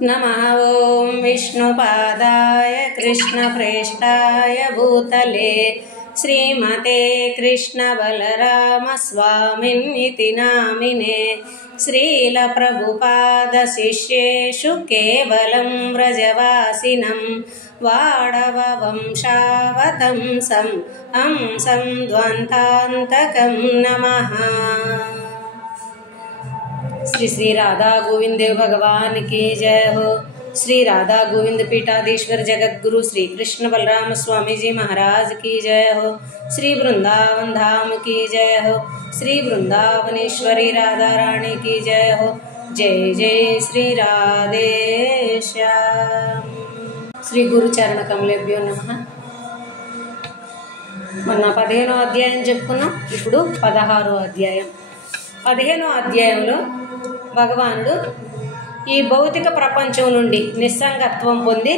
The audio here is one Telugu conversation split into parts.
नमः ॐ विष्णुपादाय कृष्णप्रेष्ठाय भूतले श्रीमते कृष्णबलरामस्वामिन्निति नामिने श्रीलप्रभुपादशिष्येषु केवलं व्रजवासिनं वाडववंशावतंसं हंसं द्वन्द्वान्तकं नमः। श्री श्री राधा गोविंद देव भगवान की जय हो। श्री राधा गोविंद पीठाधीश्वर जगतगुरु श्री कृष्ण बलराम स्वामी जी महाराज की जय हो। श्री वृंदावन धाम की जय हो। श्री वृंदावनेश्वरी राधा रानी की जय हो। जय जय श्री राधे श्याम। श्री गुरु चरण कमलेभ्यो नमः। మొన్న 15వ అధ్యాయం చెప్పుకున్నాం, ఇప్పుడు 16వ అధ్యాయం. 15వ అధ్యాయంలో భగవానుడు ఈ భౌతిక ప్రపంచం నుండి నిస్సంగత్వం పొంది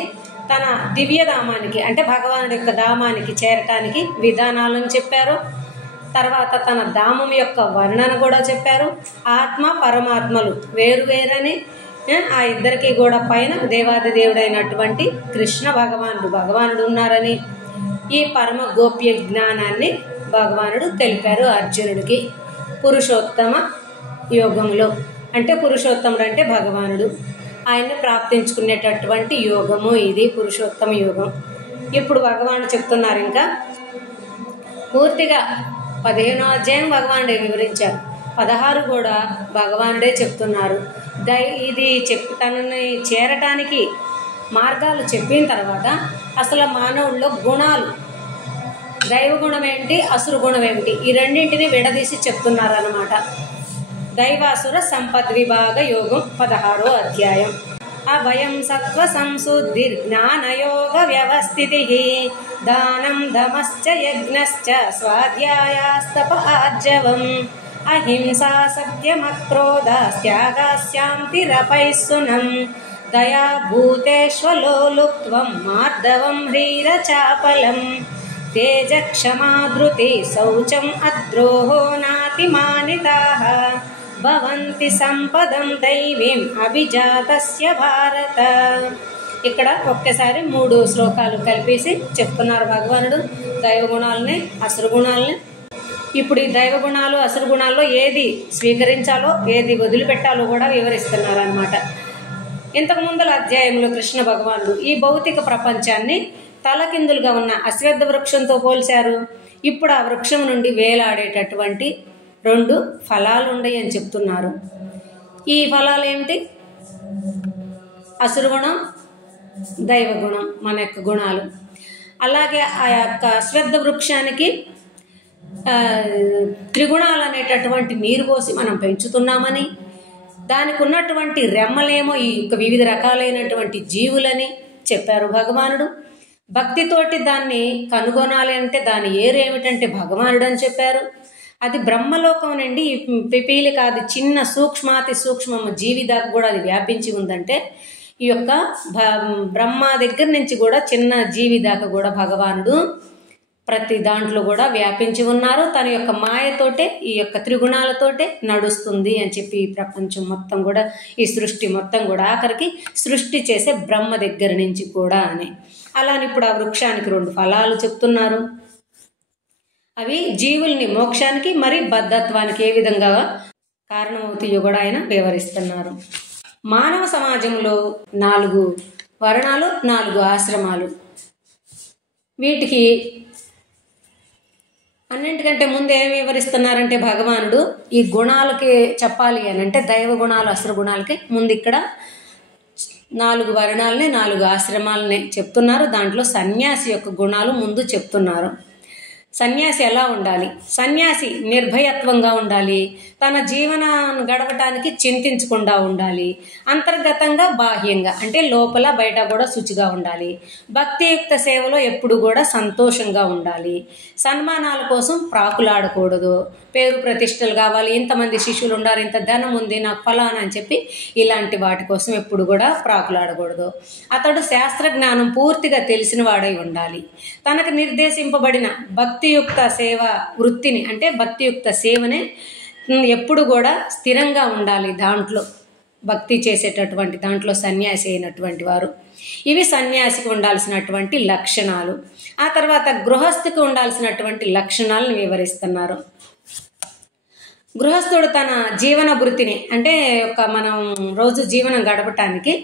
తన దివ్యధామానికి అంటే భగవానుడి యొక్క ధామానికి చేరటానికి విధానాలను చెప్పారు. తర్వాత తన ధామం యొక్క వర్ణన కూడా చెప్పారు. ఆత్మ పరమాత్మలు వేరువేరని, ఆ ఇద్దరికి కూడా పైన దేవాది దేవుడైనటువంటి కృష్ణ భగవానుడు ఉన్నారని, ఈ పరమ గోప్య జ్ఞానాన్ని భగవానుడు తెలిపారు అర్జునుడికి. పురుషోత్తమ యోగంలో అంటే పురుషోత్తముడు అంటే భగవానుడు, ఆయన్ని ప్రాప్తించుకునేటటువంటి యోగము ఇది పురుషోత్తమ యోగం. ఇప్పుడు భగవానుడు చెప్తున్నారు, ఇంకా పూర్తిగా 15వ అధ్యాయం భగవానుడే వివరించారు, 16 కూడా భగవానుడే చెప్తున్నారు. ఇది తనని చేరటానికి మార్గాలు చెప్పిన తర్వాత అసలు మానవుల్లో గుణాలు, దైవగుణం ఏంటి, అసురు గుణం ఏమిటి, ఈ రెండింటిని విడదీసి చెప్తున్నారు అన్నమాట. దైవాసుర సంపద్విభాగ యోగం 16వ అధ్యాయం. అభయం సత్వ సంశుద్ధి జ్ఞానయోగ వ్యవస్థితి దానం దమశ్చ యజ్ఞశ్చ స్వాధ్యాయాస్తప ఆర్జవం అహింసా సత్యమక్రోధ త్యాగాస్యాంతిరపైస్సునం దయా భూతేష్వలోలుప్త్వం మార్దవం హ్రీరచాపలం తేజ క్షమా ధృతి శౌచం అద్రోహో నాతిమానితాః భవంతి సంపదం దైవీం అభిజాతస్య భారత. ఇక్కడ ఒక్కసారి 3 శ్లోకాలు కలిపేసి చెప్తున్నారు భగవానుడు దైవగుణాలని అసురు గుణాలని. ఇప్పుడు ఈ దైవగుణాలు అసురు గుణాల్లో ఏది స్వీకరించాలో ఏది వదిలిపెట్టాలో కూడా వివరిస్తున్నారు అన్నమాట. ఇంతకు ముందల అధ్యాయంలో కృష్ణ భగవానుడు ఈ భౌతిక ప్రపంచాన్ని తలకిందులుగా ఉన్న అశ్వత్థ వృక్షంతో పోల్చారు. ఇప్పుడు ఆ వృక్షం నుండి వేలాడేటటువంటి 2 ఫలాలు ఉన్నాయి అని చెప్తున్నారు. ఈ ఫలాలు ఏమిటి? అసురుగుణం, దైవగుణం, మన యొక్క గుణాలు. అలాగే ఆ యొక్క అశ్వత్థ వృక్షానికి త్రిగుణాలు అనేటటువంటి నీరు పోసి మనం పెంచుతున్నామని, దానికి ఉన్నటువంటి రెమ్మలేమో ఈ వివిధ రకాలైనటువంటి జీవులని చెప్పారు భగవానుడు. భక్తితోటి దాన్ని కనుగొనాలి అంటే దాని ఏరు ఏమిటంటే భగవానుడు అని చెప్పారు. అది బ్రహ్మలోకం నుండి పిపీలి కాదు, చిన్న సూక్ష్మాతి సూక్ష్మము జీవి దాకా కూడా అది వ్యాపించి ఉందంటే ఈ యొక్క బ్రహ్మ దగ్గర నుంచి కూడా చిన్న జీవి దాకా కూడా భగవానుడు ప్రతి దాంట్లో కూడా వ్యాపించి ఉన్నారు. తన యొక్క మాయతోటే ఈ యొక్క త్రిగుణాలతోటే నడుస్తుంది అని చెప్పి ఈ ప్రపంచం మొత్తం కూడా, ఈ సృష్టి మొత్తం కూడా ఆఖరికి సృష్టి చేసే బ్రహ్మ దగ్గర నుంచి కూడా అని. అలానే ఇప్పుడు ఆ వృక్షానికి 2 ఫలాలు చెప్తున్నారు. అవి జీవుల్ని మోక్షానికి మరి బద్ధత్వానికి ఏ విధంగా కారణమవుతాయో కూడా ఆయన వివరిస్తున్నారు. మానవ సమాజంలో 4 వర్ణాలు, 4 ఆశ్రమాలు. వీటికి అన్నింటికంటే ముందు ఏమి వివరిస్తున్నారంటే భగవానుడు ఈ గుణాలకి చెప్పాలి అని అంటే దైవ గుణాలు అసురు గుణాలకి ముందు ఇక్కడ 4 వర్ణాలని 4 ఆశ్రమాలని చెప్తున్నారు. దాంట్లో సన్యాసి యొక్క గుణాలు ముందు చెప్తున్నారు. సన్యాసి ఎలా ఉండాలి? సన్యాసి నిర్భయత్వంగా ఉండాలి, తన జీవనాన్ని గడపటానికి చింతించకుండా ఉండాలి, అంతర్గతంగా బాహ్యంగా అంటే లోపల బయట కూడా శుచిగా ఉండాలి, భక్తియుక్త సేవలో ఎప్పుడు కూడా సంతోషంగా ఉండాలి, సన్మానాల కోసం ప్రాకులాడకూడదు, పేరు ప్రతిష్టలు కావాలి, ఇంతమంది శిష్యులు ఉండాలి, ఇంత ధనం ఉంది నాకు ఫలానా అని చెప్పి ఇలాంటి వాటి కోసం ఎప్పుడు కూడా ప్రాకులాడకూడదు. అతడు శాస్త్ర జ్ఞానం పూర్తిగా తెలిసిన వాడై ఉండాలి. తనకు నిర్దేశింపబడిన భక్తియుక్త సేవ వృత్తిని అంటే భక్తియుక్త సేవనే ఎప్పుడు కూడా స్థిరంగా ఉండాలి. దాంట్లో భక్తి చేసేటటువంటి దాంట్లో సన్యాసి అయినటువంటి వారు. ఇవి సన్యాసికి ఉండాల్సినటువంటి లక్షణాలు. ఆ తర్వాత గృహస్థికి ఉండాల్సినటువంటి లక్షణాలను వివరిస్తున్నారు. గృహస్థుడు తన జీవన వృత్తిని అంటే మనం రోజు జీవనం గడపటానికి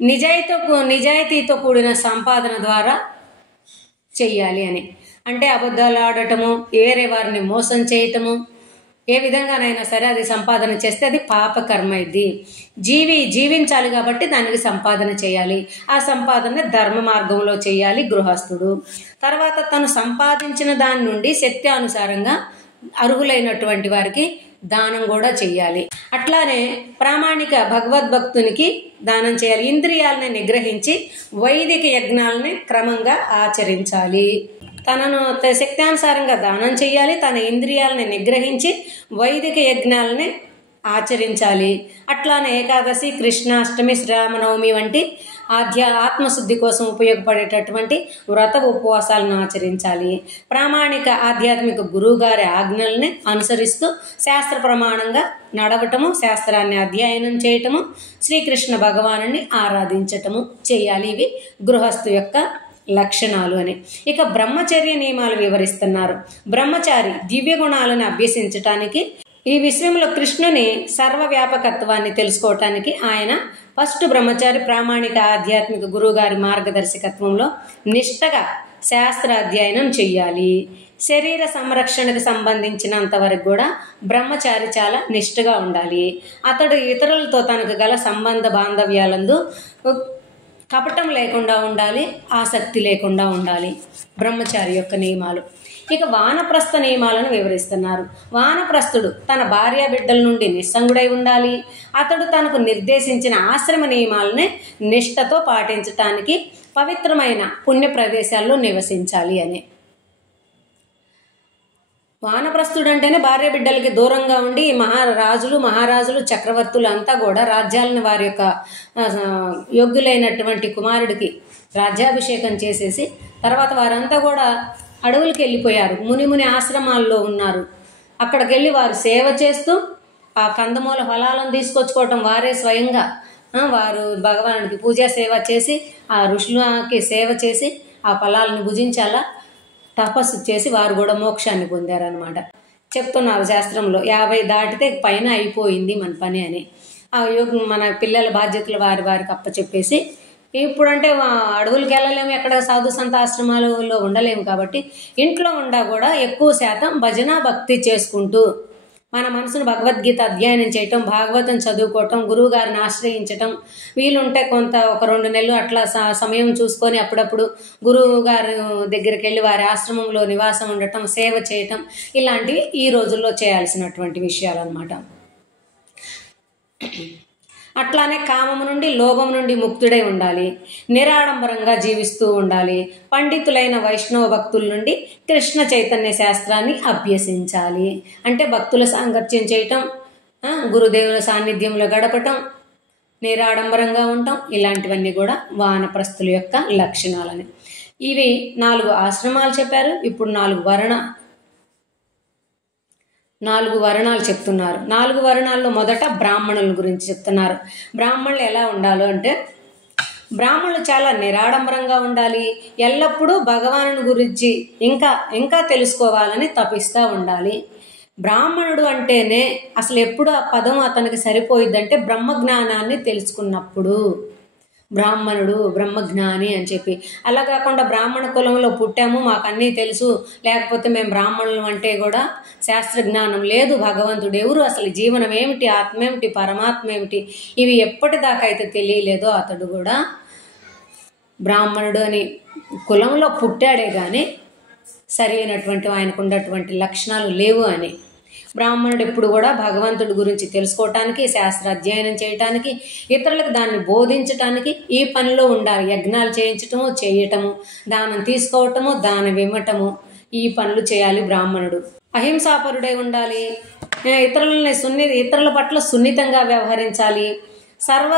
నిజాయితీతో కూడిన సంపాదన ద్వారా చెయ్యాలి అని. అంటే అబద్ధాలు ఆడటము, వేరే వారిని మోసం చేయటము, ఏ విధంగానైనా సరే అది సంపాదన చేస్తే అది పాపకర్మ. ఇది జీవించాలి కాబట్టి దానికి సంపాదన చేయాలి. ఆ సంపాదన ధర్మ మార్గంలో చేయాలి గృహస్థుడు. తర్వాత తను సంపాదించిన దాని నుండి శక్తి అనుసారంగా అర్హులైనటువంటి వారికి దానం కూడా చెయ్యాలి. అట్లానే ప్రామాణిక భగవద్భక్తునికి దానం చేయాలి. ఇంద్రియాలని నిగ్రహించి వైదిక యజ్ఞాలని క్రమంగా ఆచరించాలి. తనను శక్తానుసారంగా దానం చేయాలి. తన ఇంద్రియాలని నిగ్రహించి వైదిక యజ్ఞాలని ఆచరించాలి. అట్లానే ఏకాదశి, కృష్ణాష్టమి, శ్రీరామనవమి వంటి ఆత్మశుద్ధి కోసం ఉపయోగపడేటటువంటి వ్రత ఉపవాసాలను ఆచరించాలి. ప్రామాణిక ఆధ్యాత్మిక గురువు గారి ఆజ్ఞల్ని అనుసరిస్తూ శాస్త్ర ప్రమాణంగా నడవటము, శాస్త్రాన్ని అధ్యయనం చేయటము, శ్రీకృష్ణ భగవానుని ఆరాధించటము చేయాలి. ఇవి గృహస్థు యొక్క లక్షణాలు అని. ఇక బ్రహ్మచర్య నియమాలు వివరిస్తున్నారు. బ్రహ్మచారి దివ్య గుణాలను అభ్యసించటానికి, ఈ విశ్వంలో కృష్ణుని సర్వవ్యాపకత్వాన్ని తెలుసుకోవటానికి ఆయన ఫస్ట్ బ్రహ్మచారి ప్రామాణిక ఆధ్యాత్మిక గురువుగారి మార్గదర్శకత్వంలో నిష్టగా శాస్త్ర అధ్యయనం చెయ్యాలి. శరీర సంరక్షణకు సంబంధించినంత వరకు కూడా బ్రహ్మచారి చాలా నిష్టగా ఉండాలి. అతడు ఇతరులతో తనకు గల సంబంధ బాంధవ్యాలందు కపటం లేకుండా ఉండాలి, ఆసక్తి లేకుండా ఉండాలి. బ్రహ్మచారి యొక్క నియమాలు. ఇక వానప్రస్థ నియమాలను వివరిస్తున్నారు. వానప్రస్థుడు తన భార్య బిడ్డల నుండి నిస్సంగుడై ఉండాలి. అతడు తనకు నిర్దేశించిన ఆశ్రమ నియమాలని నిష్టతో పాటించటానికి పవిత్రమైన పుణ్య ప్రదేశాల్లో నివసించాలి అని. వానప్రస్థుడు అంటేనే భార్య బిడ్డలకి దూరంగా ఉండి మహారాజులు చక్రవర్తులు అంతా కూడా రాజ్యాలను వారి యొక్క యోగ్యులైనటువంటి కుమారుడికి రాజ్యాభిషేకం చేసేసి తర్వాత వారంతా కూడా అడవులకి వెళ్ళిపోయారు. ముని ఆశ్రమాల్లో ఉన్నారు. అక్కడికి వెళ్ళి వారు సేవ చేస్తూ ఆ కందమూల ఫలాలను తీసుకొచ్చుకోవటం, వారే స్వయంగా వారు భగవానుడికి పూజా సేవ చేసి ఆ ఋషులకి సేవ చేసి ఆ ఫలాలను భుజించాలా తపస్సు చేసి వారు కూడా మోక్షాన్ని పొందారనమాట. చెప్తున్నారు శాస్త్రంలో 50 దాటితే పైన అయిపోయింది మన పని అని. ఆ మన పిల్లల బాధ్యతలు వారికి అప్పచెప్పేసి, ఇప్పుడంటే అడవులకు వెళ్ళలేము, ఎక్కడ సాధు సంత ఆశ్రమాలలో ఉండలేము కాబట్టి ఇంట్లో ఉండా కూడా ఎక్కువ శాతం భజన భక్తి చేసుకుంటూ మన మనసును భగవద్గీత అధ్యయనం చేయటం, భాగవతం చదువుకోవటం, గురువు గారిని ఆశ్రయించటం, వీలుంటే ఒక 2 నెలలు అట్లా సమయం చూసుకొని అప్పుడప్పుడు గురువు గారి దగ్గరికి వెళ్ళి వారి ఆశ్రమంలో నివాసం ఉండటం, సేవ చేయటం, ఇలాంటివి ఈ రోజుల్లో చేయాల్సినటువంటి విషయాలు అన్నమాట. అట్లానే కామము నుండి లోభం నుండి ముక్తుడై ఉండాలి. నిరాడంబరంగా జీవిస్తూ ఉండాలి. పండితులైన వైష్ణవ భక్తుల నుండి కృష్ణ చైతన్య శాస్త్రాన్ని అభ్యసించాలి. అంటే భక్తుల సాంగత్యం చేయటం, గురుదేవుల సాన్నిధ్యంలో గడపటం, నిరాడంబరంగా ఉండటం, ఇలాంటివన్నీ కూడా వానప్రస్థుల యొక్క లక్షణాలని. ఇవి 4 ఆశ్రమాలు చెప్పారు. ఇప్పుడు 4 వర్ణాలు చెప్తున్నారు. 4 వర్ణాల్లో మొదట బ్రాహ్మణుల గురించి చెప్తున్నారు. బ్రాహ్మణులు ఎలా ఉండాలో అంటే, బ్రాహ్మణులు చాలా నిరాడంబరంగా ఉండాలి. ఎల్లప్పుడూ భగవానుని గురించి ఇంకా తెలుసుకోవాలని తపిస్తూ ఉండాలి. బ్రాహ్మణుడు అంటేనే అసలు ఎప్పుడు ఆ పదం అతనికి సరిపోయిద్దంటే బ్రహ్మజ్ఞానాన్ని తెలుసుకున్నప్పుడు బ్రాహ్మణుడు, బ్రహ్మజ్ఞాని అని చెప్పి. అలా కాకుండా బ్రాహ్మణ కులంలో పుట్టాము, మాకు అన్నీ తెలుసు, లేకపోతే మేము బ్రాహ్మణులు అంటే కూడా శాస్త్ర జ్ఞానం లేదు, భగవంతుడు ఎవరు, అసలు జీవనం ఏమిటి, ఆత్మ ఏమిటి, పరమాత్మ ఏమిటి, ఇవి ఎప్పటిదాకా అయితే తెలియలేదో అతడు కూడా బ్రాహ్మణుడు అని కులంలో పుట్టాడే కానీ సరి అయినటువంటి ఆయనకు ఉన్నటువంటి లక్షణాలు లేవు అని. బ్రాహ్మణుడు ఎప్పుడు కూడా భగవంతుడి గురించి తెలుసుకోవటానికి, శాస్త్ర అధ్యయనం చేయటానికి, ఇతరులకు దాన్ని బోధించటానికి ఈ పనిలో ఉండాలి. యజ్ఞాలు చేయటము, దానం తీసుకోవటము, దానం ఇవ్వటము, ఈ పనులు చేయాలి బ్రాహ్మణుడు. అహింసాపరుడై ఉండాలి. ఇతరుల పట్ల సున్నితంగా వ్యవహరించాలి. సర్వ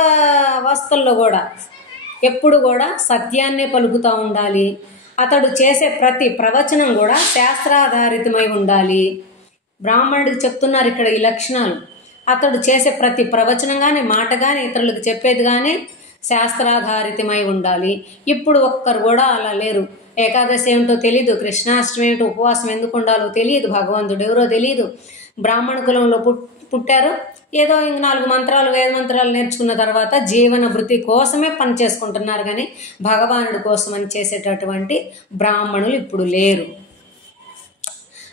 అవస్థల్లో కూడా ఎప్పుడు కూడా సత్యాన్నే పలుకుతూ ఉండాలి. అతడు చేసే ప్రతి ప్రవచనం కూడా శాస్త్రాధారితమై ఉండాలి. బ్రాహ్మణుడికి చెప్తున్నారు ఇక్కడ ఈ లక్షణాలు. అతడు చేసే ప్రతి ప్రవచనం కానీ మాట కానీ ఇతరులకు చెప్పేది కానీ శాస్త్రాధారితమై ఉండాలి. ఇప్పుడు ఒక్కరు కూడా అలా లేరు. ఏకాదశి ఏమిటో తెలియదు, కృష్ణాష్టమి ఏమిటో, ఉపవాసం ఎందుకు ఉండాలో తెలియదు, భగవంతుడు ఎవరో తెలియదు. బ్రాహ్మణ కులంలో పుట్టారు, ఏదో ఇంక 4 మంత్రాలు వేద మంత్రాలు నేర్చుకున్న తర్వాత జీవన వృత్తి కోసమే పని చేసుకుంటున్నారు, కానీ భగవానుడి కోసం అని చేసేటటువంటి బ్రాహ్మణులు ఇప్పుడు లేరు.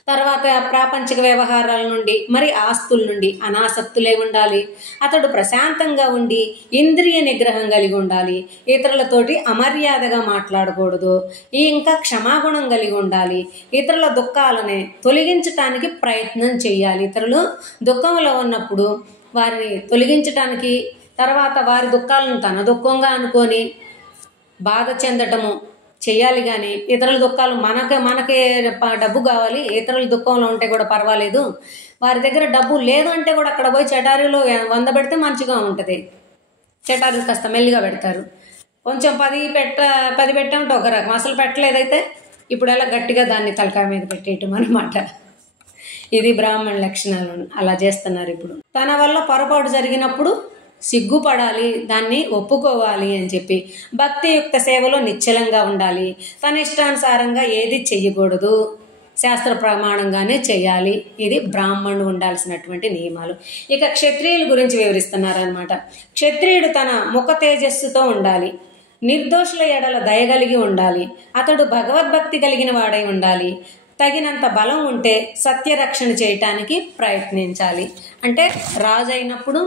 తర్వాత ప్రాపంచిక వ్యవహారాల నుండి మరి ఆస్తుల నుండి అనాసక్తులై ఉండాలి. అతడు ప్రశాంతంగా ఉండి ఇంద్రియ నిగ్రహం కలిగి ఉండాలి. ఇతరులతోటి అమర్యాదగా మాట్లాడకూడదు. ఇంకా క్షమాగుణం కలిగి ఉండాలి. ఇతరుల దుఃఖాలని తొలగించటానికి ప్రయత్నం చేయాలి. ఇతరులు దుఃఖంలో ఉన్నప్పుడు వారిని తొలగించటానికి, తర్వాత వారి దుఃఖాలను తన దుఃఖంగా అనుకొని బాధ చెందటము చెయ్యాలి. కానీ ఇతరుల దుఃఖాలు మనకే డబ్బు కావాలి, ఇతరుల దుఃఖంలో ఉంటే కూడా పర్వాలేదు, వారి దగ్గర డబ్బు లేదు అంటే కూడా అక్కడ పోయి చటారీలో 100 పెడితే మంచిగా ఉంటుంది. చటారీలు కాస్త మెల్లిగా పెడతారు. కొంచెం 10 పెట్టామంటే ఒక రకం, అసలు పెట్టలేదైతే ఇప్పుడు ఎలా గట్టిగా దాన్ని తలకాయ మీద పెట్టేయటం అన్నమాట. ఇది బ్రాహ్మణ లక్షణాలు. అలా చేస్తున్నారు. ఇప్పుడు తన వల్ల పొరపాటు జరిగినప్పుడు సిగ్గుపడాలి, దాన్ని ఒప్పుకోవాలి అని చెప్పి భక్తియుక్త సేవలో నిశ్చలంగా ఉండాలి. తన ఇష్టానుసారంగా ఏది చెయ్యకూడదు, శాస్త్ర ప్రమాణంగానే చేయాలి. ఇది బ్రాహ్మణుడు ఉండాల్సినటువంటి నియమాలు. ఇక క్షత్రియుల గురించి వివరిస్తున్నారనమాట. క్షత్రియుడు తన ముఖ తేజస్సుతో ఉండాలి. నిర్దోషుల ఎడల దయగలిగి ఉండాలి. అతడు భగవద్భక్తి కలిగిన వాడై ఉండాలి. తగినంత బలం ఉంటే సత్యరక్షణ చేయటానికి ప్రయత్నించాలి. అంటే రాజు అయినప్పుడు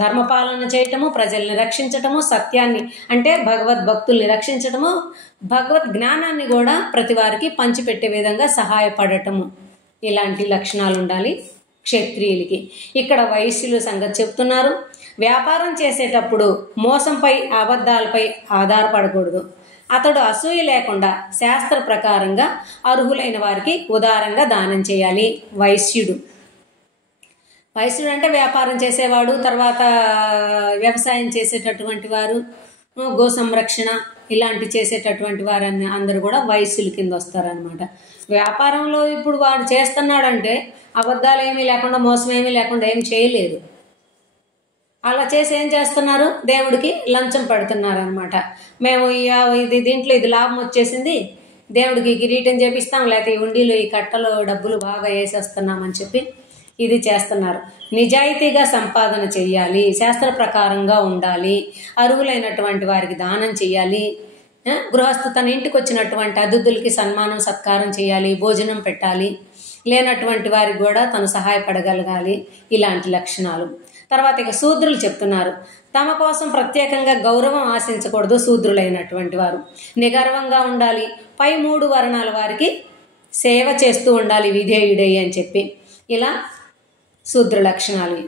ధర్మపాలన చేయటము, ప్రజల్ని రక్షించటము, సత్యాన్ని అంటే భగవద్భక్తుల్ని రక్షించటము, భగవద్ జ్ఞానాన్ని కూడా ప్రతి వారికి పంచిపెట్టే విధంగా సహాయపడటము, ఇలాంటి లక్షణాలు ఉండాలి క్షత్రియులకి. ఇక్కడ వైశ్యుల సంగతి చెప్తున్నారు. వ్యాపారం చేసేటప్పుడు మోసంపై అబద్ధాలపై ఆధారపడకూడదు. అతడు అసూయ లేకుండా శాస్త్ర ప్రకారంగా అర్హులైన వారికి ఉదారంగా దానం చేయాలి. వైశ్యుడు అంటే వ్యాపారం చేసేవాడు, తర్వాత వ్యవసాయం చేసేటటువంటి వారు, గో సంరక్షణ ఇలాంటి చేసేటటువంటి వారని అందరూ కూడా వైశ్యుల కింద వస్తారనమాట. వ్యాపారంలో ఇప్పుడు వాడు చేస్తున్నాడంటే అబద్ధాలు ఏమీ లేకుండా, మోసం ఏమీ లేకుండా ఏం చేయలేదు. అలా చేసి ఏం చేస్తున్నారు, దేవుడికి లంచం పెడుతున్నారు అనమాట. మేము దీంట్లో ఇది లాభం వచ్చేసింది, దేవుడికి కిరీటం చేపిస్తాం, లేకపోతే ఈ ఉండిలో ఈ కట్టలో డబ్బులు బాగా వేసేస్తున్నామని చెప్పి ఇది చేస్తున్నారు. నిజాయితీగా సంపాదన చెయ్యాలి, శాస్త్ర ప్రకారంగా ఉండాలి, అర్హులైనటువంటి వారికి దానం చెయ్యాలి. గృహస్థు తన ఇంటికి వచ్చినటువంటి అతిథులకి సన్మానం సత్కారం చేయాలి, భోజనం పెట్టాలి, లేనటువంటి వారికి కూడా తను సహాయపడగలగాలి. ఇలాంటి లక్షణాలు. తర్వాత ఇక శూద్రులు చెప్తున్నారు. తమ కోసం ప్రత్యేకంగా గౌరవం ఆశించకూడదు. శూద్రులైనటువంటి వారు నిగర్వంగా ఉండాలి. పై 3 వర్ణాల వారికి సేవ చేస్తూ ఉండాలి, విధేయుడై అని చెప్పి. ఇలా శూద్ర లక్షణాలు.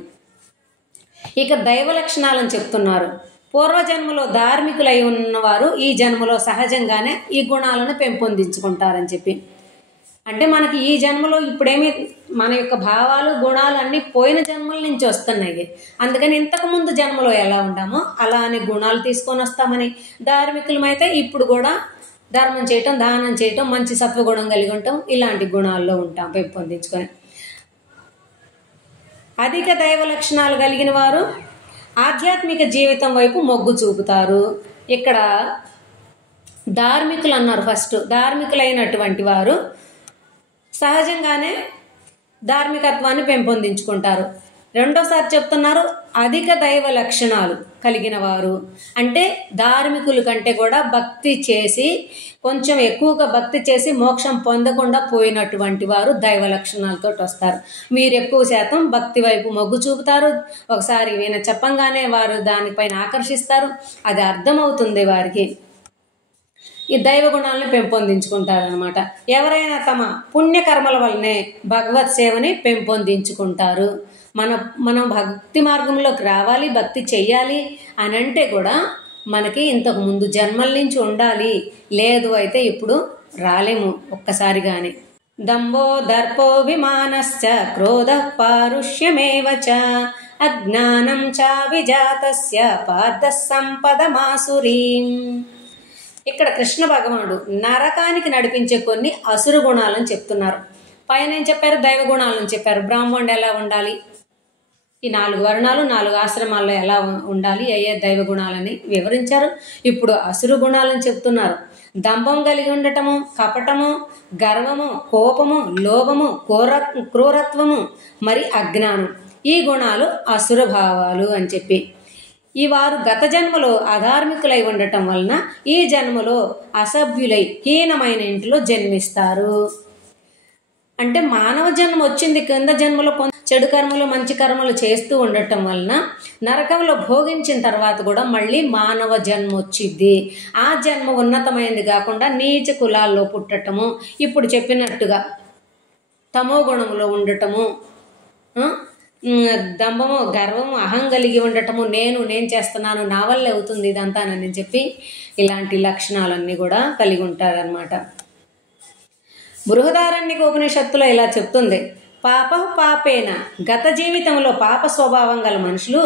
ఇక దైవ లక్షణాలని చెప్తున్నారు. పూర్వజన్మలో ధార్మికులై ఉన్నవారు ఈ జన్మలో సహజంగానే ఈ గుణాలను పెంపొందించుకుంటారని చెప్పి. అంటే మనకి ఈ జన్మలో ఇప్పుడేమి మన యొక్క భావాలు గుణాలు అన్నీ పోయిన జన్మల నుంచి వస్తున్నాయి. అందుకని ఇంతకుముందు జన్మలో ఎలా ఉంటామో అలా అనే గుణాలు తీసుకొని వస్తామని. ధార్మికులమైతే ఇప్పుడు కూడా ధర్మం చేయటం, దానం చేయటం, మంచి సత్వగుణం కలిగి ఉంటాం, ఇలాంటి గుణాల్లో ఉంటాం పెంపొందించుకొని. అధిక దైవ లక్షణాలు కలిగిన వారు ఆధ్యాత్మిక జీవితం వైపు మొగ్గు చూపుతారు. ఇక్కడ ధార్మికులు అన్నారు. ఫస్ట్ ధార్మికులైనటువంటి వారు సహజంగానే ధార్మికత్వాన్ని పెంపొందించుకుంటారు. రెండోసారి చెప్తున్నారు అధిక దైవ లక్షణాలు కలిగిన వారు. అంటే ధార్మికుల కంటే కూడా భక్తి చేసి, కొంచెం ఎక్కువగా భక్తి చేసి మోక్షం పొందకుండా పోయినటువంటి వారు దైవ లక్షణాలతో వస్తారు. వీరు ఎక్కువ శాతం భక్తి వైపు మొగ్గు చూపుతారు. ఒకసారి ఈయన చెప్పంగానే వారు దానిపైన ఆకర్షిస్తారు, అది అర్థమవుతుంది వారికి. ఈ దైవ గుణాలను పెంపొందించుకుంటారనమాట. ఎవరైనా తమ పుణ్యకర్మల వల్లనే భగవత్ సేవని పెంపొందించుకుంటారు. మనం భక్తి మార్గంలోకి రావాలి, భక్తి చెయ్యాలి అని అంటే కూడా మనకి ఇంతకు ముందు జన్మల నుంచి ఉండాలి. లేదు అయితే ఇప్పుడు రాలేము ఒక్కసారిగానే. దంభో దర్పో విమానశ్చ క్రోధ పారుష్యమేవ చ అజ్ఞానం చ విజాతస్య పార్థ సంపదమాసురీం. ఇక్కడ కృష్ణ భగవానుడు నరకానికి నడిపించే కొన్ని అసుర గుణాలను చెప్తున్నారు. పైన ఏం చెప్పారు, దైవ గుణాలను చెప్పారు. బ్రాహ్మణుడు ఎలా ఉండాలి, ఈ 4 వర్ణాలు 4 ఆశ్రమాల్లో ఎలా ఉండాలి, ఏ దైవ గుణాలని వివరించారు. ఇప్పుడు అసురు గుణాలని చెప్తున్నారు. దంభం కలిగి ఉండటము, కపటము, గర్వము, కోపము, లోభము, క్రూరత్వము, మరి అజ్ఞానం, ఈ గుణాలు అసుర భావాలు అని చెప్పి, ఈ వారు గత జన్మలో అధార్మికులై ఉండటం వలన ఈ జన్మలో అసభ్యులై హీనమైన ఇంటిలో జన్మిస్తారు. అంటే మానవ జన్మ వచ్చింది, కింద జన్మలో చెడు కర్మలు మంచి కర్మలు చేస్తూ ఉండటం వలన నరకంలో భోగించిన తర్వాత కూడా మళ్ళీ మానవ జన్మ వచ్చింది. ఆ జన్మ ఉన్నతమైనది కాకుండా నీచ కులాల్లో పుట్టటము, ఇప్పుడు చెప్పినట్టుగా తమో గుణంలో ఉండటము, దంభము, గర్వము, అహం కలిగి ఉండటము, నేను చేస్తున్నాను, నా వల్లే అవుతుంది ఇదంతానని చెప్పి ఇలాంటి లక్షణాలన్నీ కూడా కలిగి ఉంటారనమాట. బృహదారణ్యక ఉపనిషత్తులో ఇలా చెప్తుంది, పాపేన, గత జీవితంలో పాప స్వభావం గల మనుషులు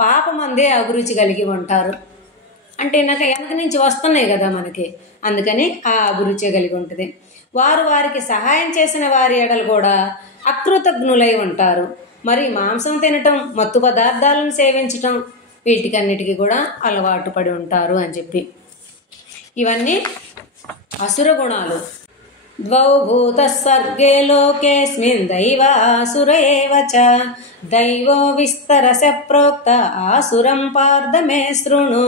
పాపమందే అభిరుచి కలిగి ఉంటారు. అంటే వెనక నుంచి వస్తున్నాయి కదా మనకి, అందుకని ఆ అభిరుచి కలిగి ఉంటుంది. వారికి సహాయం చేసిన వారి ఎడలు కూడా అకృతజ్ఞులై ఉంటారు. మరి మాంసం తినటం, మత్తు పదార్థాలను సేవించటం, వీటికన్నిటికీ కూడా అలవాటు పడి ఉంటారు అని చెప్పి, ఇవన్నీ అసుర గుణాలు. ద్వౌ భూత సర్గే లోకేస్మిన్ దైవ ఆసుర ఏవ చ, దైవో విస్తరస ప్రోక్త ఆసురం పార్థ మే శృణు.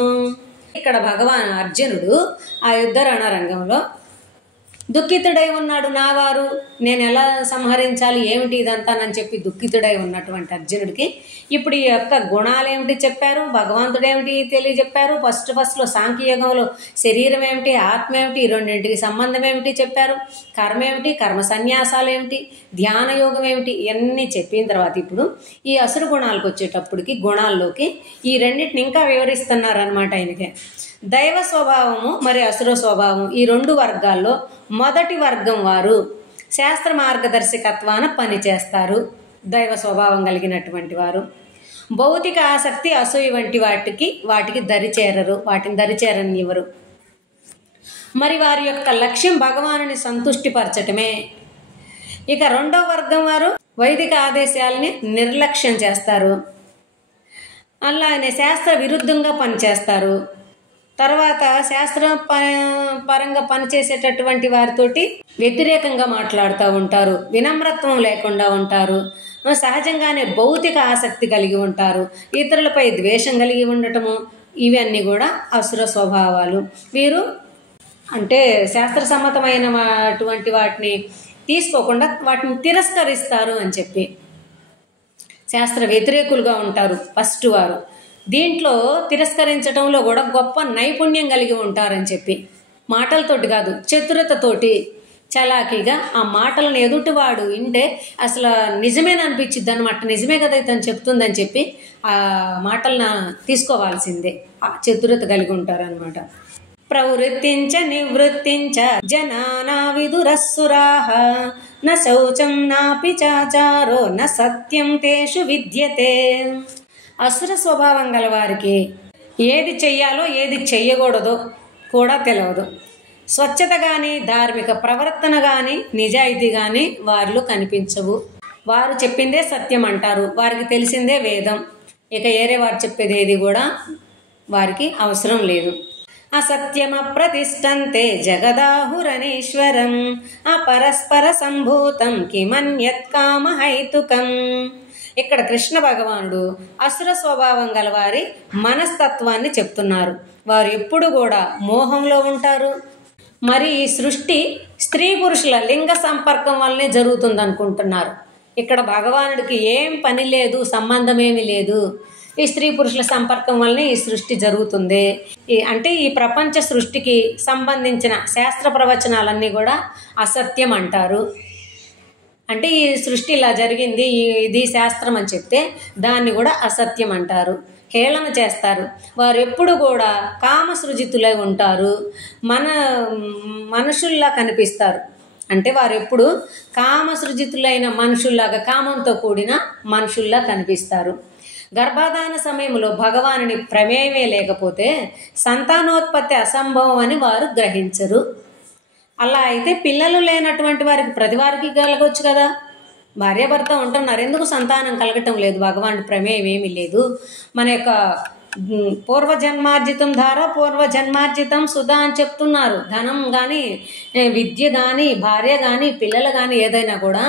ఇక్కడ భగవాన్ అర్జునుడు ఆ యుద్ధ రణరంగంలో దుఃఖితుడై ఉన్నాడు. నావారు, నేను ఎలా సంహరించాలి, ఏమిటి ఇదంతానని చెప్పి దుఃఖితుడై ఉన్నటువంటి అర్జునుడికి ఇప్పుడు ఈ యొక్క గుణాలు ఏమిటి చెప్పారు, భగవంతుడు ఏమిటి తెలియజెప్పారు. ఫస్ట్లో సాంఖ్యయోగంలో శరీరం ఏమిటి, ఆత్మ ఏమిటి, ఈ రెండింటికి సంబంధం ఏమిటి చెప్పారు. కర్మ ఏమిటి, కర్మ సన్యాసాలు ఏమిటి, ధ్యాన యోగం ఏమిటి, ఇవన్నీ చెప్పిన తర్వాత ఇప్పుడు ఈ అసురు గుణాలకు వచ్చేటప్పటికి గుణాల్లోకి ఈ రెండింటిని ఇంకా వివరిస్తున్నారనమాట ఆయనకి. దైవ స్వభావము మరి అసుర స్వభావం, ఈ 2 వర్గాల్లో మొదటి వర్గం వారు శాస్త్ర మార్గదర్శకత్వాన పనిచేస్తారు. దైవ స్వభావం కలిగినటువంటి వారు భౌతిక ఆసక్తి, అసూయ వంటి వాటికి దరిచేరరు, వాటిని దరిచేరనివ్వరు. మరి వారి యొక్క లక్ష్యం భగవానుని సంతుష్టిపరచటమే. ఇక 2వ వర్గం వారు వైదిక ఆదేశాలని నిర్లక్ష్యం చేస్తారు, అలానే శాస్త్ర విరుద్ధంగా పనిచేస్తారు. తర్వాత శాస్త్ర పరంగా పనిచేసేటటువంటి వారితోటి వ్యతిరేకంగా మాట్లాడుతూ ఉంటారు, వినమ్రత్వం లేకుండా ఉంటారు, సహజంగానే భౌతిక ఆసక్తి కలిగి ఉంటారు, ఇతరులపై ద్వేషం కలిగి ఉండటము, ఇవన్నీ కూడా అసుర స్వభావాలు. వీరు అంటే శాస్త్ర సమ్మతమైన అటువంటి వాటిని తీసుకోకుండా వాటిని తిరస్కరిస్తారు అని చెప్పి శాస్త్ర వ్యతిరేకులుగా ఉంటారు ఫస్ట్ వారు. దీంట్లో తిరస్కరించడంలో కూడా గొప్ప నైపుణ్యం కలిగి ఉంటారని చెప్పి, మాటలతోటి కాదు చతురతతోటి చలాకీగా ఆ మాటలను ఎదుటివాడు వింటే అసలు నిజమేననిపించిద్ది అనమాట, నిజమే కదా ఇతను చెప్తుందని చెప్పి ఆ మాటలను తీసుకోవాల్సిందే. ఆ చతురత కలిగి ఉంటారనమాట. ప్రవృత్తించ నివృత్తించ జనానా విదురస్సురాః, న శౌచం నాపి చాచారో న సత్యం తేషు విద్యతే. అసుర స్వభావం గల వారికి ఏది చెయ్యాలో ఏది చెయ్యకూడదో కూడా తెలియదు. స్వచ్ఛత కానీ ధార్మిక ప్రవర్తన కానీ నిజాయితీ కానీ వారిలో కనిపించవు. వారు చెప్పిందే సత్యం అంటారు, వారికి తెలిసిందే వేదం, ఇక ఏరే వారు చెప్పేది ఏది కూడా వారికి అవసరం లేదు. అసత్యమప్రతిష్టంతే జగదాహురనీశ్వరం, అపరస్పర సంభూతం కిమన్యత్ కామహైతుకం. ఇక్కడ కృష్ణ భగవానుడు అసుర స్వభావం గల వారి మనస్తత్వాన్ని చెప్తున్నారు. వారు ఎప్పుడు కూడా మోహంలో ఉంటారు. మరి ఈ సృష్టి స్త్రీ పురుషుల లింగ సంపర్కం వల్లనే జరుగుతుంది అనుకుంటున్నారు. ఇక్కడ భగవానుడికి ఏం పని లేదు, సంబంధం ఏమి లేదు. ఈ స్త్రీ పురుషుల సంపర్కం వల్లనే ఈ సృష్టి జరుగుతుంది. అంటే ఈ ప్రపంచ సృష్టికి సంబంధించిన శాస్త్ర ప్రవచనాలన్నీ కూడా అసత్యం అంటారు. అంటే ఈ సృష్టి ఇలా జరిగింది, ఇది శాస్త్రం అని చెప్తే దాన్ని కూడా అసత్యం అంటారు, హేళన చేస్తారు. వారు ఎప్పుడు కూడా కామసృజితులై ఉంటారు, మనుషుల్లా కనిపిస్తారు. అంటే వారు ఎప్పుడు కామసృజితులైన మనుషుల్లాగా, కామంతో కూడిన మనుషుల్లా కనిపిస్తారు. గర్భాధాన సమయంలో భగవానుని ప్రమేయమే లేకపోతే సంతానోత్పత్తి అసంభవం అని వారు గ్రహించరు. అలా అయితే పిల్లలు లేనటువంటి వారికి ప్రతి వారికి కలగొచ్చు కదా. భార్యాభర్త ఉంటున్నారు, ఎందుకు సంతానం కలగటం లేదు? భగవానుడి ప్రమేయం ఏమీ లేదు. మన యొక్క పూర్వజన్మార్జితం ధార పూర్వజన్మార్జితం సుధా అని చెప్తున్నారు. ధనం కానీ, విద్య కానీ, భార్య కానీ, పిల్లలు కానీ ఏదైనా కూడా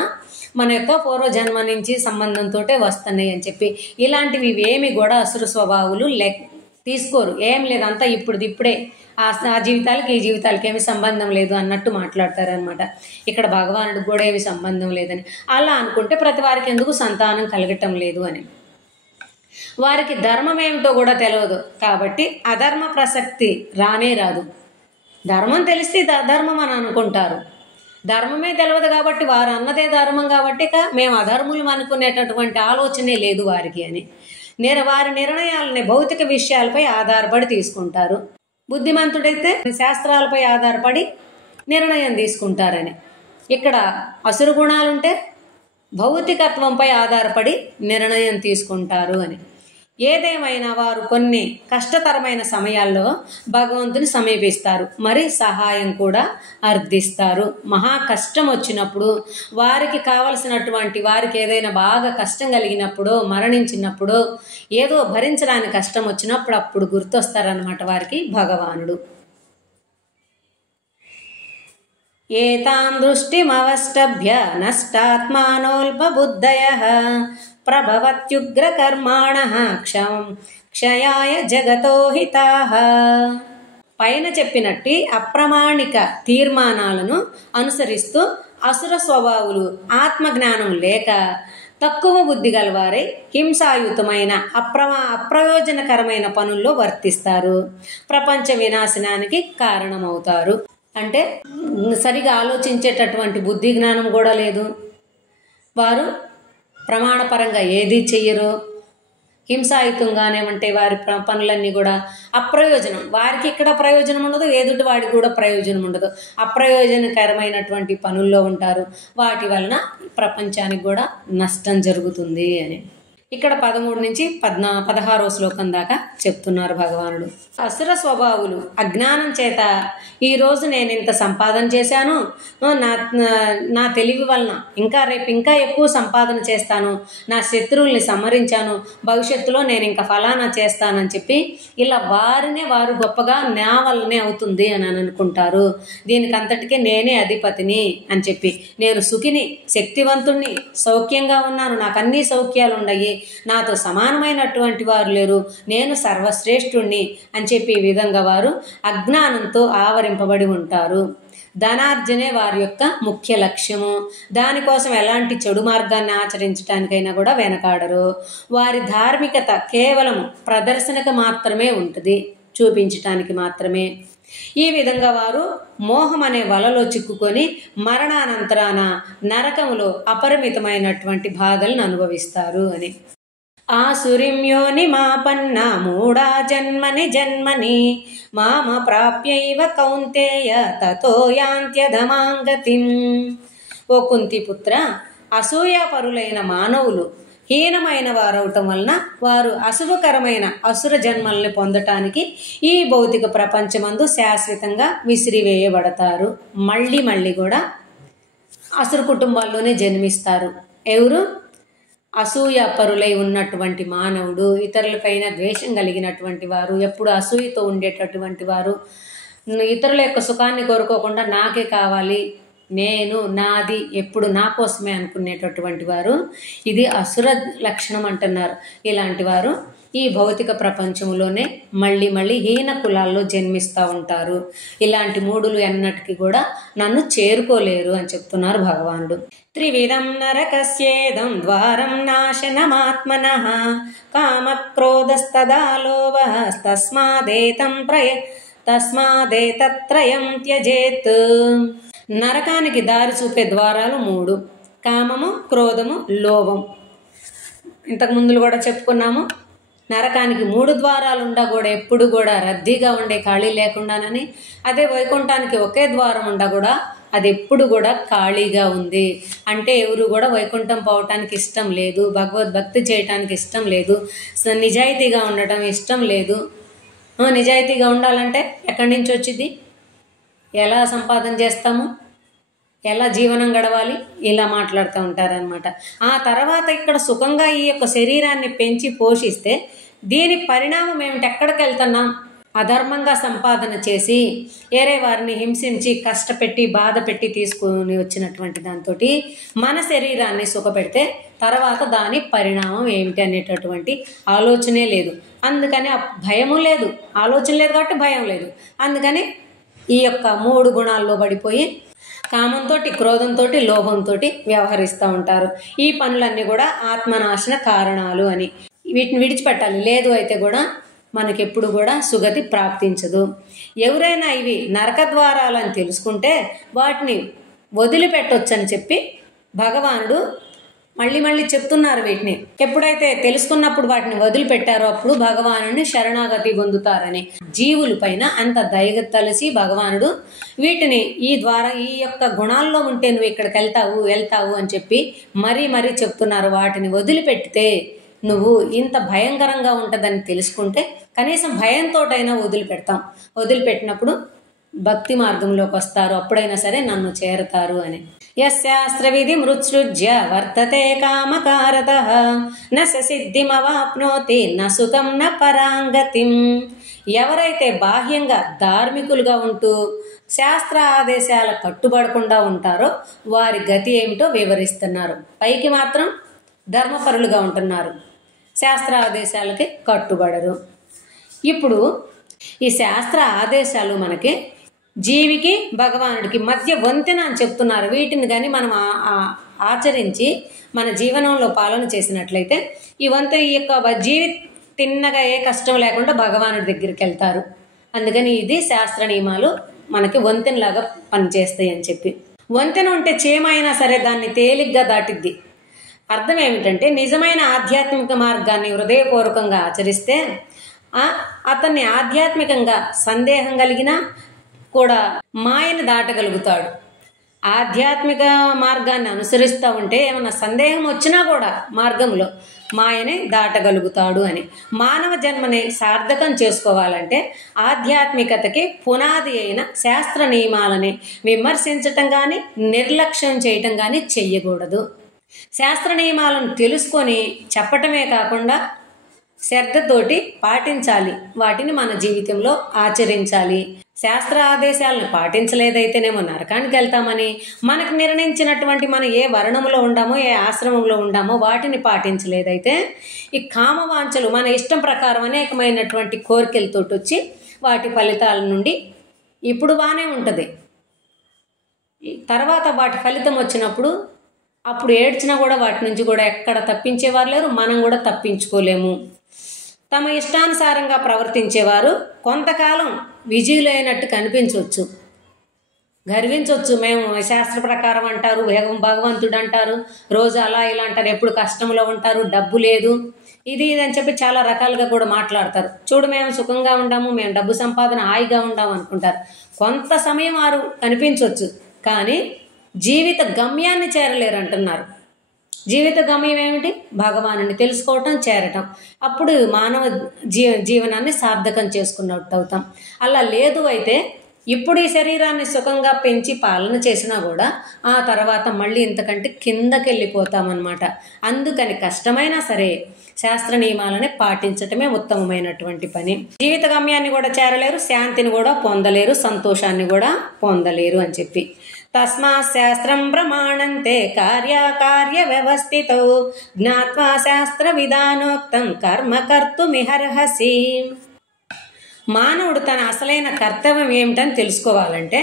మన యొక్క పూర్వజన్మ నుంచి సంబంధంతో వస్తున్నాయి అని చెప్పి, ఇలాంటివి ఇవేమి కూడా అసురు స్వభావులు తీసుకోరు. ఏం లేదు, అంతా ఇప్పుడే ఆ జీవితాలకి ఈ జీవితాలకి ఏమి సంబంధం లేదు అన్నట్టు మాట్లాడతారనమాట. ఇక్కడ భగవానుడికి కూడా ఏమి సంబంధం లేదని అలా అనుకుంటే ప్రతి వారికి ఎందుకు సంతానం కలగటం లేదు అని. వారికి ధర్మం ఏమిటో కూడా తెలియదు కాబట్టి అధర్మ ప్రసక్తి రానే రాదు. ధర్మం తెలిస్తే అధర్మం అని అనుకుంటారు. ధర్మమే తెలియదు కాబట్టి వారు అన్నదే ధర్మం కాబట్టి మేము అధర్ములు అనుకునేటటువంటి ఆలోచనే లేదు వారికి అని వారి నిర్ణయాలని భౌతిక విషయాలపై ఆధారపడి తీసుకుంటారు. బుద్ధిమంతుడైతే శాస్త్రాలపై ఆధారపడి నిర్ణయం తీసుకుంటారని. ఇక్కడ అసురు గుణాలుంటే భౌతికత్వంపై ఆధారపడి నిర్ణయం తీసుకుంటారు అని. ఏదేమైనా వారు కొన్ని కష్టతరమైన సమయాల్లో భగవంతుని సమీపిస్తారు, మరి సహాయం కూడా అర్థిస్తారు. మహా కష్టం వచ్చినప్పుడు, వారికి కావలసినటువంటి వారికి ఏదైనా బాగా కష్టం కలిగినప్పుడు, మరణించినప్పుడు, ఏదో భరించడానికి కష్టం వచ్చినప్పుడు అప్పుడు గుర్తొస్తారనమాట వారికి భగవానుడు. ఏతాం దృష్టిమవష్టభ్య నష్టాత్మానోల్పబుద్ధయః ప్రభవత్యుగ్రకర్మాణః క్షయాయ జగతో హితాః. పైన చెప్పినట్టి అప్రమాణిక తీర్మానాలను అనుసరిస్తూ అసుర స్వభావులు ఆత్మజ్ఞానం లేక తక్కువ బుద్ధి గలవారై హింసాయుతమైన అప్రయోజనకరమైన పనుల్లో వర్తిస్తారు, ప్రపంచ వినాశనానికి కారణమవుతారు. అంటే సరిగా ఆలోచించేటటువంటి బుద్ధి జ్ఞానం కూడా లేదు. వారు ప్రమాణపరంగా ఏది చెయ్యరు. హింసాయుతంగానేమంటే వారి పనులన్నీ కూడా అప్రయోజనం. వారికి ఇక్కడ ప్రయోజనం ఉండదు, ఎదుటి వాడికి కూడా ప్రయోజనం ఉండదు. అప్రయోజనకరమైనటువంటి పనుల్లో ఉంటారు. వాటి వలన ప్రపంచానికి కూడా నష్టం జరుగుతుంది అని ఇక్కడ 13 నుంచి 16వ శ్లోకం దాకా చెప్తున్నారు భగవానుడు. అసుర స్వభావులు అజ్ఞానం చేత ఈరోజు నేను ఇంత సంపాదన చేశాను, నా తెలివి వలన రేపు ఇంకా ఎక్కువ సంపాదన చేస్తాను, నా శత్రువుల్ని సంహరించాను, భవిష్యత్తులో నేను ఇంకా ఫలానా చేస్తానని చెప్పి ఇలా వారు గొప్పగా నా వల్లనే అవుతుంది అని అనుకుంటారు. దీనికి అంతటికే నేనే అధిపతిని అని చెప్పి, నేను సుఖిని, శక్తివంతుణ్ణి, సౌఖ్యంగా ఉన్నాను, నాకు అన్ని సౌఖ్యాలు ఉన్నాయి, నాతో సమానమైనటువంటి వారు లేరు, నేను సర్వశ్రేష్ఠుణ్ణి అని చెప్పి ఈ విధంగా వారు అజ్ఞానంతో ఆవరింపబడి ఉంటారు. ధనార్జనే వారి యొక్క ముఖ్య లక్ష్యము. దానికోసం ఎలాంటి చెడు మార్గాన్ని ఆచరించడానికైనా కూడా వెనకాడరు. వారి ధార్మికత కేవలం ప్రదర్శనకు మాత్రమే ఉంటుంది, చూపించటానికి మాత్రమే. ఈ విధంగా వారు మోహం అనే వలలో చిక్కుకొని మరణానంతరాన నరకములో అపరిమితమైనటువంటి బాధలను అనుభవిస్తారు అని. ఆసురిమ్యోని మాపన్న మూఢా జన్మని మామ ప్రాప్యైవ కౌంతేయ తతో యాంత్యధమాంగతిం. ఓ కుంతిపుత్ర, అసూయాపరులైన మానవులు హీనమైన వారవటం వలన వారు అశుభకరమైన అసుర జన్మల్ని పొందటానికి ఈ భౌతిక ప్రపంచమందు శాశ్వతంగా విసిరివేయబడతారు. మళ్ళీ కూడా అసురు కుటుంబాల్లోనే జన్మిస్తారు. ఎవరు? అసూయాపరులై ఉన్నటువంటి మానవుడు, ఇతరులపైన ద్వేషం కలిగినటువంటి వారు, ఎప్పుడు అసూయతో ఉండేటటువంటి వారు, ఇతరుల యొక్క సుఖాన్ని కోరుకోకుండా నాకే కావాలి, నేను, నాది, ఎప్పుడు నా కోసమే అనుకునేటటువంటి వారు, ఇది అసుర లక్షణం అంటున్నారు. ఇలాంటి వారు ఈ భౌతిక ప్రపంచంలోనే మళ్ళీ హీన కులాల్లో జన్మిస్తూ ఉంటారు. ఇలాంటి మూడులు ఎన్నటికీ కూడా నన్ను చేరుకోలేరు అని చెప్తున్నారు భగవానుడు. త్రివిధం నరకస్యేదం ద్వారం నాశనమాత్మనః కామక్రోధస్తదా లోభః తస్మాదేతత్రయం త్యజేత్. నరకానికి దారి చూపే ద్వారాలు 3: కామము, క్రోధము, లోభం. ఇంతకు ముందు కూడా చెప్పుకున్నాము. నరకానికి 3 ద్వారాలు ఉండా కూడా ఎప్పుడు కూడా రద్దీగా ఉండే, ఖాళీ లేకుండానని. అదే వైకుంఠానికి ఒకే ద్వారం ఉండా కూడా అది ఎప్పుడు కూడా ఖాళీగా ఉంది. అంటే ఎవరు కూడా వైకుంఠం పోవటానికి ఇష్టం లేదు, భగవద్భక్తి చేయటానికి ఇష్టం లేదు, నిజాయితీగా ఉండటం ఇష్టం లేదు. నిజాయితీగా ఉండాలంటే ఎక్కడి నుంచి వచ్చింది? ఎలా సంపాదన చేస్తాము? ఎలా జీవనం గడవాలి ఇలా మాట్లాడుతూ ఉంటారనమాట. ఆ తర్వాత ఇక్కడ సుఖంగా ఈ యొక్క శరీరాన్ని పెంచి పోషిస్తే దీని పరిణామం ఏమిటి? ఎక్కడికి వెళ్తున్నాం? అధర్మంగా సంపాదన చేసి వేరే వారిని హింసించి కష్టపెట్టి బాధ పెట్టి తీసుకుని వచ్చినటువంటి దాంతో మన శరీరాన్ని సుఖపెడితే తర్వాత దాని పరిణామం ఏమిటి అనేటటువంటి ఆలోచనే లేదు. అందుకని భయము లేదు, ఆలోచన లేదు కాబట్టి భయం లేదు. అందుకని ఈ యొక్క 3 గుణాల్లో పడిపోయి కామంతో, క్రోధంతో, లోభంతో వ్యవహరిస్తూ ఉంటారు. ఈ పనులన్నీ కూడా ఆత్మనాశన కారణాలు అని వీటిని విడిచిపెట్టాలి. లేదు అయితే కూడా మనకెప్పుడు కూడా సుగతి ప్రాప్తించదు. ఎవరైనా ఇవి నరక ద్వారాలని తెలుసుకుంటే వాటిని వదిలిపెట్టొచ్చని చెప్పి భగవానుడు మళ్ళీ చెప్తున్నారు. వీటిని ఎప్పుడైతే తెలుసుకున్నప్పుడు వాటిని వదిలిపెట్టారో అప్పుడు భగవానుడిని శరణాగతి పొందుతారని జీవుల పైన అంత దయ తలసి భగవానుడు వీటిని ఈ యొక్క గుణాల్లో ఉంటే నువ్వు ఇక్కడికి వెళ్తావు అని చెప్పి మరీ చెప్తున్నారు. వాటిని వదిలిపెట్టితే నువ్వు ఇంత భయంకరంగా ఉంటుందని తెలుసుకుంటే కనీసం భయంతోటైనా వదిలిపెట్టినప్పుడు భక్తి మార్గంలోకి వస్తారు. అప్పుడైనా సరే నన్ను చేరతారు అని. యశాస్త్ర విధి మృత్సృజ్య వర్తతే కామకారతః న సిద్ధిమవాప్నోతి న సుఖం న పరాంగతిం. ఎవరైతే బాహ్యంగా ధార్మికులుగా ఉంటూ శాస్త్ర ఆదేశాల కట్టుబడకుండా ఉంటారో వారి గతి ఏమిటో వివరిస్తున్నారు. పైకి మాత్రం ధర్మపరులుగా ఉంటున్నారు, శాస్త్ర ఆదేశాలకి కట్టుబడరు. ఇప్పుడు ఈ శాస్త్ర ఆదేశాలు మనకి జీవికి భగవానుడికి మధ్య వంతెన అని చెప్తున్నారు. వీటిని కానీ మనం ఆచరించి మన జీవనంలో పాలన చేసినట్లయితే ఈ యొక్క జీవి తిన్నగా ఏ కష్టం లేకుండా భగవానుడి దగ్గరికి వెళ్తారు. అందుకని ఇది శాస్త్ర నియమాలు మనకి వంతెనలాగా పనిచేస్తాయి అని చెప్పి. వంతెన ఉంటే చీమైనా సరే దాన్ని తేలిగ్గా దాటిద్ది. అర్థం ఏమిటంటే నిజమైన ఆధ్యాత్మిక మార్గాన్ని హృదయపూర్వకంగా ఆచరిస్తే అతన్ని ఆధ్యాత్మికంగా సందేహం కలిగినా కూడా మాయను దాటగలుగుతాడు. ఆధ్యాత్మిక మార్గాన్ని అనుసరిస్తూ ఉంటే ఏమన్నా సందేహం వచ్చినా కూడా మార్గంలో మాయని దాటగలుగుతాడు అని. మానవ జన్మని సార్థకం చేసుకోవాలంటే ఆధ్యాత్మికతకి పునాది అయిన శాస్త్ర నియమాలని విమర్శించటం కానీ నిర్లక్ష్యం చేయటం కానీ చెయ్యకూడదు. శాస్త్ర నియమాలను తెలుసుకొని చెప్పటమే కాకుండా శ్రద్ధతోటి పాటించాలి. వాటిని మన జీవితంలో ఆచరించాలి. శాస్త్ర ఆదేశాలను పాటించలేదైతేనేమో నరకానికి వెళ్తామని, మనకు నిర్ణయించినటువంటి మనం ఏ వర్ణంలో ఉండామో ఏ ఆశ్రమంలో ఉండామో వాటిని పాటించలేదైతే ఈ కామవాంఛలు మన ఇష్టం ప్రకారం అనేకమైనటువంటి కోరికలతో వచ్చి వాటి ఫలితాల నుండి ఇప్పుడు బాగానే ఉంటుంది, తర్వాత వాటి ఫలితం వచ్చినప్పుడు అప్పుడు ఏడ్చినా కూడా వాటి నుంచి కూడా ఎక్కడ తప్పించేవారు లేరు, మనం కూడా తప్పించుకోలేము. తమ ఇష్టానుసారంగా ప్రవర్తించేవారు కొంతకాలం విజయులైనట్టు కనిపించవచ్చు, గర్వించవచ్చు. మేము శాస్త్ర ప్రకారం అంటారు, భగవంతుడు అంటారు, రోజు అలా ఇలా అంటారు, ఎప్పుడు కష్టంలో ఉంటారు, డబ్బు లేదు, ఇది అని చెప్పి చాలా రకాలుగా కూడా మాట్లాడతారు. చూడు మేము సుఖంగా ఉండాము, మేము డబ్బు సంపాదన హాయిగా ఉండాము అనుకుంటారు. కొంత సమయం వారు కనిపించవచ్చు, కానీ జీవిత గమ్యాన్ని చేరలేరు అంటున్నారు. జీవిత గమ్యం ఏమిటి? భగవానుని తెలుసుకోవటం, చేరటం. అప్పుడు మానవ జీవనాన్ని సార్థకం చేసుకున్నట్టు అవుతాం. అలా లేదు అయితే ఇప్పుడు ఈ శరీరాన్ని సుఖంగా పెంచి పాలన చేసినా కూడా ఆ తర్వాత మళ్ళీ ఇంతకంటే కిందకి వెళ్ళిపోతామన్నమాట. అందుకని కష్టమైనా సరే శాస్త్ర నియమాలని పాటించటమే ఉత్తమమైనటువంటి పని. జీవిత గమ్యాన్ని కూడా చేరలేరు, శాంతిని కూడా పొందలేరు, సంతోషాన్ని కూడా పొందలేరు అని చెప్పి. తస్మాత్ శాస్త్రం ప్రమాణంతే కార్యకార్య వ్యవస్థితో జ్ఞాత్వా శాస్త్ర విధానోక్తం కర్మ కర్తుమిహర్హసి. మానవుడు తన అసలైన కర్తవ్యం ఏమిటని తెలుసుకోవాలంటే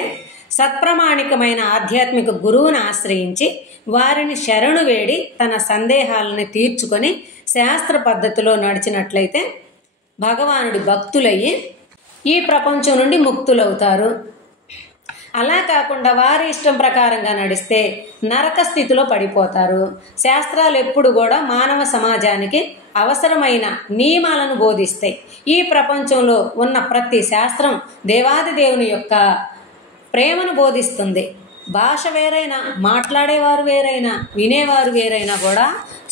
సత్ప్రమాణికమైన ఆధ్యాత్మిక గురువును ఆశ్రయించి వారిని శరణు వేడి తన సందేహాలను తీర్చుకొని శాస్త్ర పద్ధతిలో నడిచినట్లయితే భగవానుడి భక్తులయ్యి ఈ ప్రపంచం నుండి ముక్తులవుతారు. అలా కాకుండా వారి ఇష్టం ప్రకారంగా నడిస్తే నరక స్థితిలో పడిపోతారు. శాస్త్రాలు ఎప్పుడు కూడా మానవ సమాజానికి అవసరమైన నియమాలను బోధిస్తాయి. ఈ ప్రపంచంలో ఉన్న ప్రతి శాస్త్రం దేవాది దేవుని యొక్క ప్రేమను బోధిస్తుంది. భాష వేరైనా, మాట్లాడేవారు వేరైనా, వినేవారు వేరైనా కూడా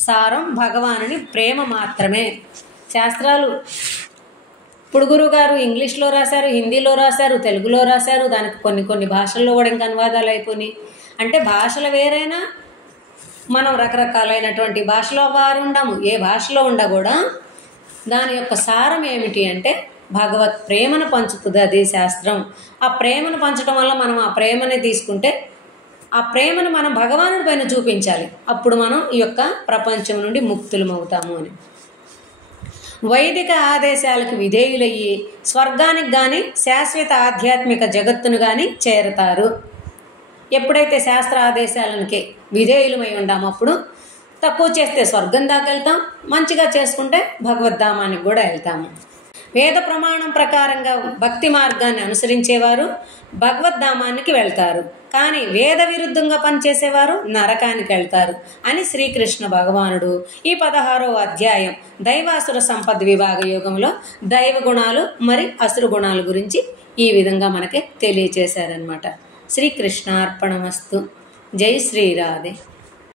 సారం భగవానుని ప్రేమ మాత్రమే. శాస్త్రాలు ఇప్పుడు గురువుగారు ఇంగ్లీష్లో రాశారు, హిందీలో రాశారు, తెలుగులో రాశారు, దానికి కొన్ని భాషల్లో కూడా ఇంకా అనువాదాలు అయిపోయినాయి. అంటే భాషలు వేరైనా మనం రకరకాలైనటువంటి భాషలో వారు ఉండము, ఏ భాషలో ఉండ కూడా దాని యొక్క సారం ఏమిటి అంటే భగవత్ ప్రేమను పంచుతుంది అది శాస్త్రం. ఆ ప్రేమను పంచడం వల్ల మనం ఆ ప్రేమని తీసుకుంటే ఆ ప్రేమను మనం భగవానుడి పైన చూపించాలి, అప్పుడు మనం ఈ యొక్క ప్రపంచం నుండి ముక్తులమవుతాము అని. వైదిక ఆదేశాలకు విధేయులయ్యి స్వర్గానికి కానీ శాశ్వత ఆధ్యాత్మిక జగత్తును కానీ చేరతారు. ఎప్పుడైతే శాస్త్ర ఆదేశాలకి విధేయులమై ఉంటామో అప్పుడు తక్కువ చేస్తే స్వర్గం దాకా వెళ్తాం, మంచిగా చేసుకుంటే భగవద్ధామానికి కూడా వెళ్తాము. వేద ప్రమాణం ప్రకారంగా భక్తి మార్గాన్ని అనుసరించేవారు భగవద్ధామానికి వెళ్తారు, కానీ వేద విరుద్ధంగా పనిచేసేవారు నరకానికి వెళ్తారు అని శ్రీకృష్ణ భగవానుడు ఈ 16వ అధ్యాయం దైవాసుర సంపద విభాగ యోగంలో దైవ గుణాలు మరి అసురు గుణాల గురించి ఈ విధంగా మనకి తెలియచేశారనమాట. శ్రీకృష్ణార్పణమస్తు. జై శ్రీరాధే.